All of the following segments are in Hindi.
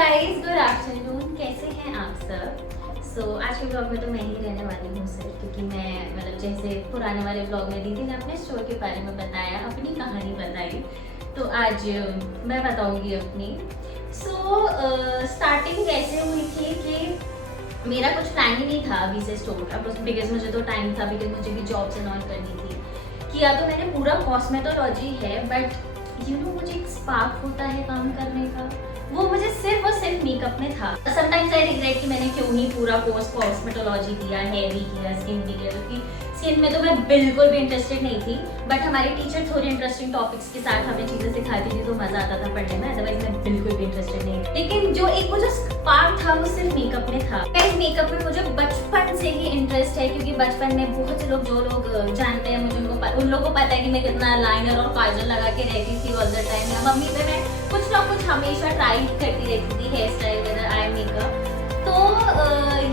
Guys, good afternoon. कैसे हैं आप सब? आज के ब्लॉग में तो मैं ही रहने वाली हूँ सिर्फ, क्योंकि मैं मतलब जैसे पुराने वाले ब्लॉग में दीदी ने अपने स्टोर के बारे में बताया, अपनी कहानी बताई, तो आज मैं बताऊंगी अपनी। स्टार्टिंग कैसे हुई थी कि मेरा कुछ प्लान ही नहीं था अभी से स्टोर का, बिकॉज मुझे तो टाइम था, बिकॉज मुझे भी जॉब से नॉन करनी थी। किया तो मैंने पूरा कॉस्मेटोलॉजी है, बट मुझे एक स्पार्क होता है काम करने का, वो मुझे सिर्फ और सिर्फ मेकअप में था। समटाइम्स आई रिग्रेट कि मैंने क्यों ही पूरा कोर्स कॉस्मेटोलॉजी किया, हेयर भी किया, स्किन भी किया, क्योंकि स्किन में तो मैं बिल्कुल भी इंटरेस्टेड नहीं थी। बट हमारी टीचर थोड़े इंटरेस्टिंग टॉपिक्स के साथ हमें चीजें सिखाती थी, तो मजा आता था पढ़ने में, अदरवाइज मैं बिल्कुल भी इंटरेस्टेड नहीं थी। लेकिन जो एक मुझे स्पार्क था वो सिर्फ मेकअप में था। इस मेकअप में मुझे बचपन से ही इंटरेस्ट है, क्योंकि बचपन में बहुत से लोग जो लोग जानते हैं मुझे, उन लोगों को पता है कि मैं कितना लाइनर और काजल लगा के रहती थी ऑल द टाइम। या मम्मी पे मैं कुछ ना कुछ हमेशा ट्राई करती रहती थी, हेयर स्टाइल वगैरह, आई मेकअप। तो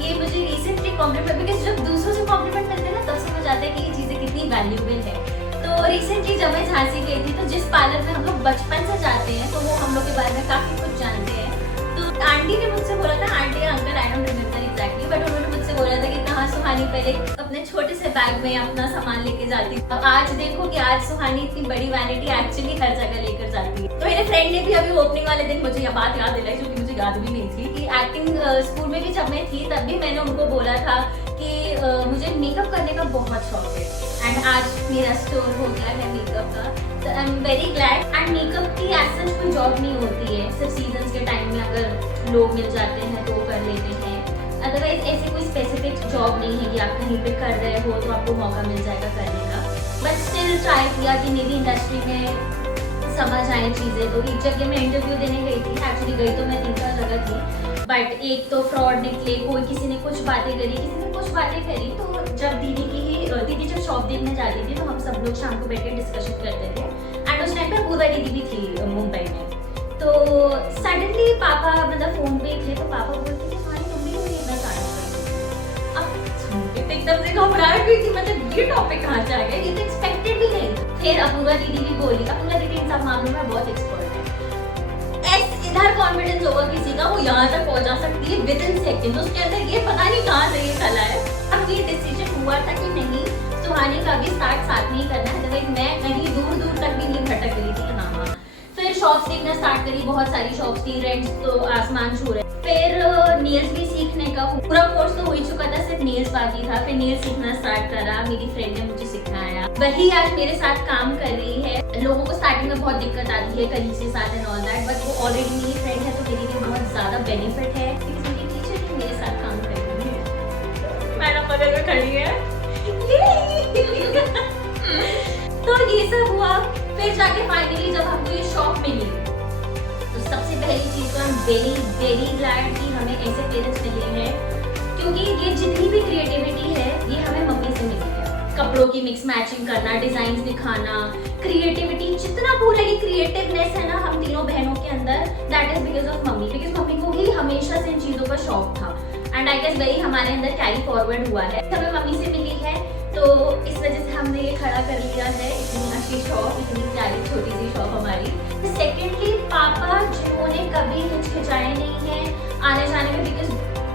ये मुझे रिसेंटली कॉम्प्लीमेंट, बिकॉज जब दूसरों से कॉम्प्लीमेंट मिलते हैं ना, तब समझ आता है कि ये चीज़ें कितनी वैल्यूबल है। तो रिसेंटली जब मैं झांसी गई थी, तो जिस पार्लर में हम लोग बचपन से जाते हैं, तो वो हम लोग के बारे में काफ़ी कुछ जानते हैं। तो आंटी ने मुझसे बोला था, आंटी या uncle, I don't remember exactly, but उन्होंने मुझसे बोला था कि कहाँ सुहानी पहले अपने छोटे से बैग में अपना सामान लेके जाती। अब आज देखो कि आज सुहानी इतनी बड़ी वैनिटी एक्चुअली हर जगह लेकर जाती है। तो मेरे फ्रेंड ने भी अभी ओपनिंग वाले दिन मुझे यह बात याद दिलाई, जो कि मुझे याद भी नहीं थी, कि एक्टिंग स्कूल में भी जब मैं थी, तब भी मैंने उनको बोला था कि मुझे मेकअप करने का बहुत शौक है। एंड आज मेरा स्टोर हो गया है मेकअप का, तो I am very glad. And makeup की एज सच कोई जॉब नहीं होती है, सिर्फ सीजन्स के टाइम में अगर लोग मिल जाते हैं तो कर लेते हैं, अदरवाइज ऐसे कोई स्पेसिफिक जॉब नहीं है कि आप कहीं पे कर रहे हो तो आपको मौका मिल जाएगा करने का। बट स्टिल ट्राई किया कि मेरी इंडस्ट्री में समझ आए चीज़ें। तो एक जगह मैं इंटरव्यू देने गई थी, एक्चुअली गई तो मैं 3-4 जगह थी, बट एक तो फ्रॉड निकले, कोई किसी ने कुछ बातें करी, किसी ने कुछ बातें करी। तो जब दीदी जब शॉप देखने जाती थी, तो हम सब लोग शाम को बैठ के डिस्कशन करते थे। एंड उस टाइम पर पूरा दीदी भी थी मुंबई में। तो सडनली पापा मतलब फोन पे थे, तो पापा बोलते थे हमारी मम्मी को इतना जाना। अब एकदम से घबराहट हुई थी, मतलब ये टॉपिक कहाँ से आ गया, ये तो एक्सपेक्टेड भी नहीं। फिर अपूर्वा दीदी भी बोली, अपूर्वा दीदी इन सब मामलों में बहुत एक्सपर्ट है। इधर कॉन्फिडेंस होगा किसी का, वो यहाँ तक पहुँचा सकती है विद इन सेकेंड। उसके अंदर ये पता नहीं कहाँ से ये कला है। अब ये डिसीजन हुआ था कि नहीं, सुहानी का भी स्टार्ट साथ में ही करना है, अदरवाइज मैं कहीं दूर दूर तक भी नहीं भटक रही थी। हाँ, फिर शॉप्स देखना स्टार्ट करी, बहुत सारी शॉप्स थी, रेंट्स तो आसमान छू रहे। फिर नेल्स भी सीखने का पूरा कोर्स तो हो ही चुका था, सिर्फ नेल्स बाकी था। फिर नेल्स सीखना स्टार्ट करा, मेरी फ्रेंड ने मुझे सिखाया, वही आज मेरे साथ काम कर रही है। लोगों को स्टार्टिंग में बहुत दिक्कत आती है कलीग के साथ एंड ऑल दैट, बट वो ऑलरेडी मेरी फ्रेंड है, तो मेरे लिए बहुत ज्यादा बेनिफिट है, क्योंकि मेरी टीचर भी मेरे साथ काम कर रही है। मैडम बगल में खड़ी है। तो ये सब हुआ। फिर जाके फाइनली जब हमको ये शॉप मिली, तो सबसे पहली चीज तो I am very very glad कि हमें ऐसे पेरेंट्स मिले हैं, क्योंकि ये जितनी भी क्रिएटिविटी है, ये हमें मम्मी से मिली है। कपड़ों की मिक्स मैचिंग करना, डिजाइन दिखाना, क्रिएटिविटी, जितना पूरा ये क्रिएटिवनेस है ना हम तीनों बहनों के अंदर, that is because of mummy. Because mummy को ही हमेशा से इन चीजों का शौक था, एंड आई गेस वही हमारे अंदर कैरी फॉरवर्ड हुआ है। हमें मम्मी से मिली है, तो इस वजह से हमने ये खड़ा कर लिया है, इतनी अच्छी शॉप, इतनी प्यारी छोटी सी शॉप हमारी। सेकेंडली पापा, जिन्होंने कभी हिचकिचाए नहीं है आने जाने में, बिकॉज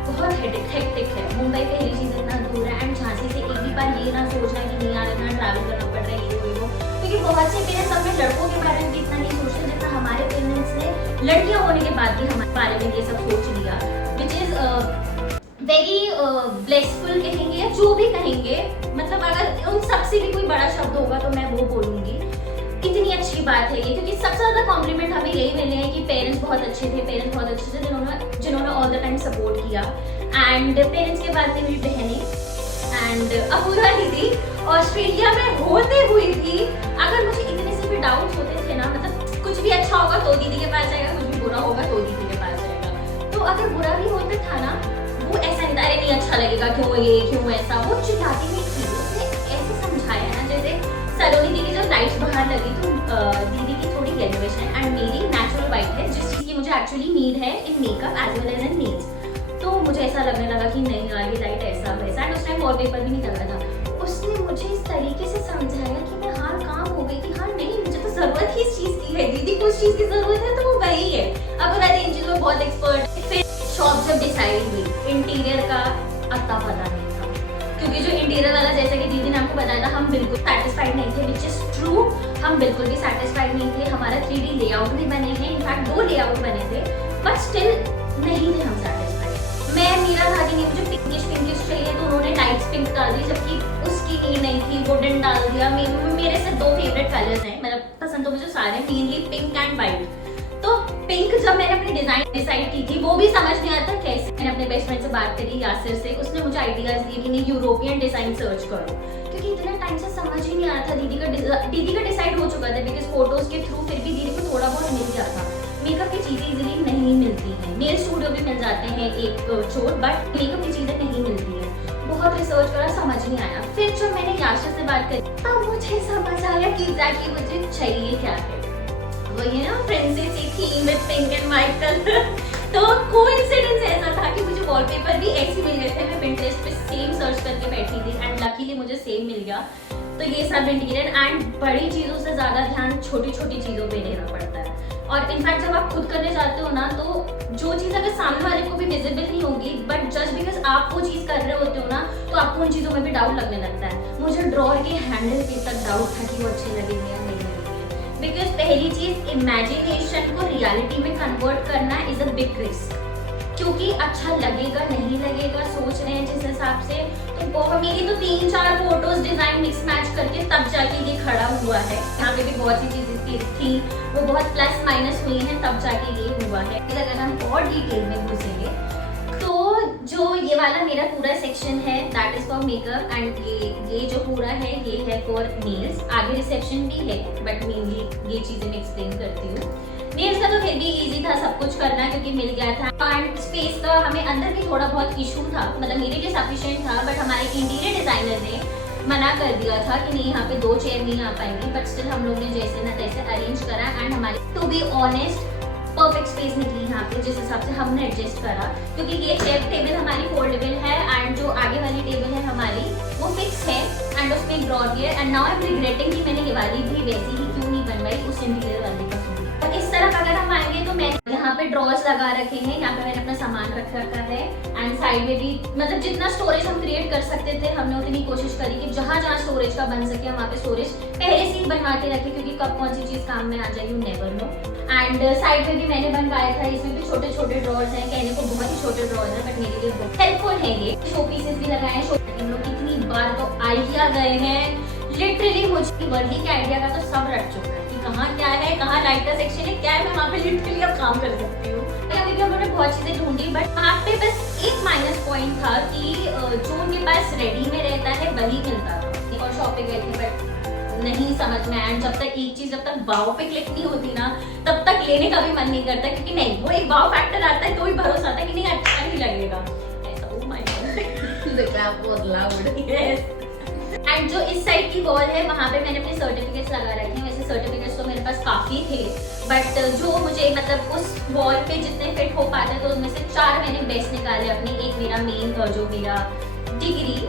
बहुत हेक्टिक है, मुंबई पहली चीज इतना दूर है, एंड झांसी से एक भी बार ये ना सोचना कि नहीं यार इतना ट्रैवल करना पड़ रहा है, ये वो। क्योंकि बहुत से पेरेंट्स अपने लड़कों के बारे में भी इतना नहीं सोचते जितना हमारे पेरेंट्स ने लड़कियां होने के बाद भी हमारे बारे में ये सब सोच लिया, विच इज वेरी ब्लेसफुल कहेंगे या जो भी कहेंगे। मतलब अगर उन सबसे भी कोई बड़ा शब्द होगा तो मैं वो बोलूंगी। इतनी अच्छी बात है ये, क्योंकि सबसे ज्यादा कॉम्प्लीमेंट हमें यही मिले हैं कि पेरेंट्स बहुत अच्छे थे, जिन्होंने ऑल द टाइम सपोर्ट किया। एंड पेरेंट्स के बाद से मेरी बहनें एंड अपूर्वा दीदी ऑस्ट्रेलिया में होते हुई भी, अगर मुझे इतने से भी डाउट्स होते थे ना, मतलब कुछ भी अच्छा होगा तो दीदी के पास जाएगा, कुछ भी बुरा होगा तो दीदी के पास जाएगा। तो अगर बुरा भी होता था ना, वो ऐसा नहीं था अरे नहीं अच्छा लगेगा, क्यों ये क्यों ऐसा, वो चिल्लाती नहीं थी। उसने ऐसे समझाया ना, जैसे सलोनी दीदी जब लाइट्स बाहर लगी, तो दीदी की थोड़ी येलोइश है एंड मेरी नेचुरल वाइट है, जिस चीज़ की मुझे एक्चुअली नीड है in makeup as well as in nails. तो मुझे ऐसा लगने लगा कि नहीं यार ये लाइट ऐसा वैसा, एंड उस टाइम वॉलपेपर भी नहीं लगा था। उसने मुझे इस तरीके से समझाया कि मैं हाँ काम हो गई कि हाँ नहीं मुझे तो जरूरत ही इस चीज की है, दीदी को इस चीज की जरूरत है तो वो वही है। अब मैं इन चीजों में बहुत एक्सपर्ट। फिर शॉप जब डिसाइड हुई, इंटीरियर का अता पता नहीं था, क्योंकि जो इंटीरियर वाला जैसे कि दीदी ने आपको बताया था, हम बिल्कुल सेटिस्फाइड नहीं थे, विच इज ट्रू। हम बिल्कुल भी सेटिस्फाइड नहीं थे। हमारा 3D लेआउट भी बने हैं, इनफैक्ट 2 लेआउट बने थे, बट स्टिल नहीं थे हम सेटिस्फाइड। मैं मेरा था कि नहीं मुझे पिंकिश चाहिए, तो उन्होंने लाइट पिंक डाल दी, जबकि उसकी नीड नहीं थी, वुडन डाल दिया। मेरे से 2 फेवरेट कलर्स हैं, मतलब पसंद तो मुझे सारे, मेनली पिंक एंड व्हाइट। तो पिंक जब मैंने अपनी डिजाइन डिसाइड की थी, वो भी समझ नहीं आता कैसे। मैंने अपने बेस्ट फ्रेंड से बात करी, यासिर से, उसने मुझे आइडियाज दिए कि नहीं यूरोपियन डिजाइन सर्च करो, क्योंकि इतने टाइम से समझ ही नहीं आ रहा था। दीदी का डिसाइड हो चुका था, बिकॉज फोटोज के थ्रू फिर भी दीदी को थोड़ा बहुत मिल गया था। मेकअप की चीजें इजीली नहीं मिलती हैं, नेल स्टूडियो भी मिल जाते हैं एक छोट, बट मेकअप की चीजें नहीं मिलती हैं। बहुत रिसर्च करा, समझ नहीं आया। फिर जब मैंने याशिर से बात करी, तब मुझे समझ आया कि एग्जैक्टली मुझे चाहिए क्या है। वो ये ना princessy theme with pink and white colour. तो कोइंसिडेंस ऐसा था कि मुझे वॉलपेपर भी ऐसे मिल गए थे। मैं पिंटरेस्ट पे सेम सर्च करके बैठी थी एंड लकीली मुझे सेम मिल गया। तो ये सब इंटीरियर एंड बड़ी चीजों से ज्यादा ध्यान छोटी छोटी चीजों पे देना पड़ता है। और इनफैक्ट जब आप खुद करने जाते हो ना, तो जो चीज अगर सामने वाले को भी विजिबल नहीं होगी, बट जस्ट बिकॉज आप वो चीज कर रहे होते हो ना, तो आपको उन चीजों में भी डाउट लगने लगता है। मुझे ड्रॉअर के हैंडल पे तक डाउट था कि वो अच्छे लगेंगे या नहीं लगेंगे, बिकॉज पहली चीज इमेजिनेशन को रियलिटी में कन्वर्ट करना इज अ बिग रिस्क, क्योंकि अच्छा लगेगा नहीं लगेगा सोच रहे हैं जिस हिसाब से। तो बहुत मेरी तो 3-4 फोटोज डिजाइन मिक्स मैच करके तब जाके ये खड़ा हुआ है। यहाँ पे भी बहुत सी चीजें थी, वो बहुत प्लस माइनस हुई हैं, तब जाके ये हुआ है। अगर हम और डिटेल में घुसेंगे, तो जो ये वाला मेरा पूरा सेक्शन है that is for makeup, and ये जो पूरा है ये है फॉर नेल्स। आगे रिसेप्शन भी है, बट मेनली ये चीजें मैं एक्सप्लेन करती हूँ। नेल्स का तो फिर भी इजी था सब कुछ करना, क्योंकि मिल गया था। एंड स्पेस का हमें अंदर भी थोड़ा बहुत इशू था, मतलब मेरे लिए सफिशिएंट था, बट हमारे इंटीरियर डिजाइनर ने मना कर दिया था कि नहीं यहाँ पे 2 चेयर नहीं आ पाएंगी। बट स्टिल हम लोग ने जैसे ना तैसे अरेंज करा, एंड हमारी to be honest perfect space निकली यहाँ पे, जिस हिसाब से हमने एडजस्ट करा। क्योंकि ये चेयर टेबल हमारी फोल्डेबल है, एंड जो आगे वाली टेबल है हमारी वो फिक्स है, एंड उसमें एक ड्रॉअर भी है। And now I am regretting कि मैंने ये वाली भी वैसी ही क्यों नहीं बनवाई, उस इंटीरियर वाली का। और इस तरफ अगर हम आएंगे तो मैंने यहाँ पे ड्रॉर्स लगा रखे हैं, यहाँ पे मैंने अपना सामान रख रखा है, एंड साइड में भी मतलब जितना स्टोरेज हम क्रिएट कर सकते थे हमने उतनी कोशिश करी कि जहाँ जहाँ स्टोरेज का बन सके हम वहाँ पे स्टोरेज पहले से ही बनवा के रखे, क्योंकि कब कौन सी चीज काम में आ जाए you never know. And side में भी मैंने बनवाया था, इसमें भी छोटे छोटे ड्रॉर्स हैं, कहने को बहुत ही छोटे ड्रॉर्स हैं, बट मेरे लिए बहुत हेल्पफुल है। ये शो पीसेस भी लगाए हैं। हम लोग कितनी बार तो आइडिया गए हैं, लिटरली मुझे वर्दी के आइडिया का तो सब रट चुका है कि कहाँ क्या है, कहाँ लाइट का सेक्शन है, क्या है, मैं वहाँ पे लिटरली अब काम कर सकती हूँ। अभी भी हमने बहुत चीजें ढूंढी, बट वहाँ पे बस एक माइनस पॉइंट था कि जो उनके पास रेडी में रहता है वही मिलता था। एक और शॉप पे गए थे, बट नहीं समझ में आया। जब तक एक चीज जब तक वाव पे क्लिक नहीं होती ना, तब तक लेने का भी मन नहीं करता, क्योंकि नहीं वो एक वाव फैक्टर आता है तो ही भरोसा आता है कि नहीं अच्छा ही लगेगा ऐसा। Oh my God, the clap was loud. Yes. And जो इस साइड की वॉल है वहाँ पे मैंने अपने सर्टिफिकेट्स लगा रखे हैं। वैसे सर्टिफिकेट्स तो मेरे पास काफी थे, बट जो मुझे मतलब उस वॉल पे जितने फिट हो पाते तो उनमें से 4 मैंने बेस्ट निकाले अपने। एक मेरा मेन जो मेरा डिग्री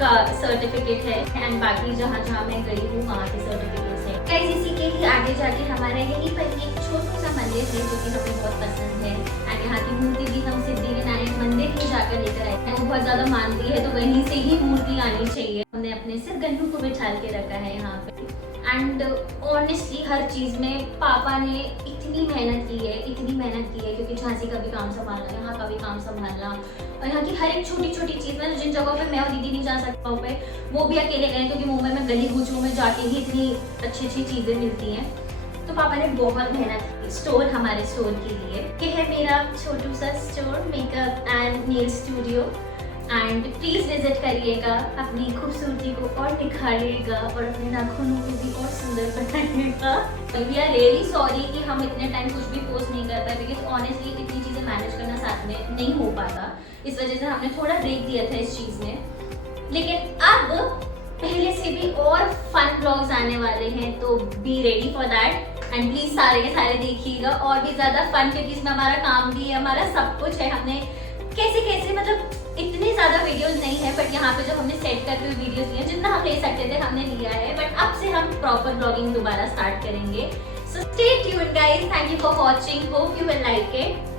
का सर्टिफिकेट है, एंड बाकी जहाँ जहाँ मैं गई हूँ वहाँ के सर्टिफिकेट्स हैं। गाइस इसी के ही आगे जाके हमारा यहीं पर एक छोटा सा मंदिर है जो कि हमें बहुत पसंद है, एंड यहाँ की मूर्ति भी हम सिद्धिविनायक मंदिर ही जाकर लेकर आए हैं। वो बहुत ज्यादा मानती है तो वहीं से ही मूर्ति आनी चाहिए। हमने अपने सिर गन्नू को बिठाल के रखा है यहाँ पे। एंड ऑनेस्टली हर चीज में पापा ने इतनी मेहनत की है, इतनी मेहनत की है, क्योंकि झांसी का भी काम संभालना, यहाँ का भी काम संभालना, और यहाँ की हर एक छोटी छोटी चीज में जिन जगहों पे मैं और दीदी नहीं जा सकता हूँ पे वो भी अकेले गए, क्योंकि मुंबई में गली कूचों में जाके ही इतनी अच्छी अच्छी चीजें मिलती हैं। तो पापा ने बहुत मेहनत की स्टोर, हमारे स्टोर के लिए। ये है मेरा छोटू सा store, makeup and nail studio, and please visit करिएगा, अपनी खूबसूरती को और निखारिएगा और अपने नाखूनों को भी और सुंदर बनाइएगा। वी आर रियली सॉरी कि हम इतने टाइम कुछ भी पोस्ट नहीं कर पाए, बिकॉज ऑनेस्टली इतनी चीजें मैनेज करना साथ में नहीं हो पाता, इस वजह से हमने थोड़ा ब्रेक दिया था इस चीज में। लेकिन अब पहले से भी और फन ब्लॉग्स आने वाले हैं, तो be ready for that, and please सारे के सारे देखिएगा और भी ज्यादा फन, क्योंकि इसमें हमारा काम भी है, हमारा सब कुछ है। हमने कैसे कैसे मतलब इतनी ज्यादा वीडियोस नहीं है, बट यहाँ पे जो हमने सेट करके हुए वीडियोस लिए जितना हम ले सकते थे हमने लिया है, बट अब से हम प्रॉपर ब्लॉगिंग दोबारा स्टार्ट करेंगे। So stay tuned guys, thank you for watching, hope you will like it.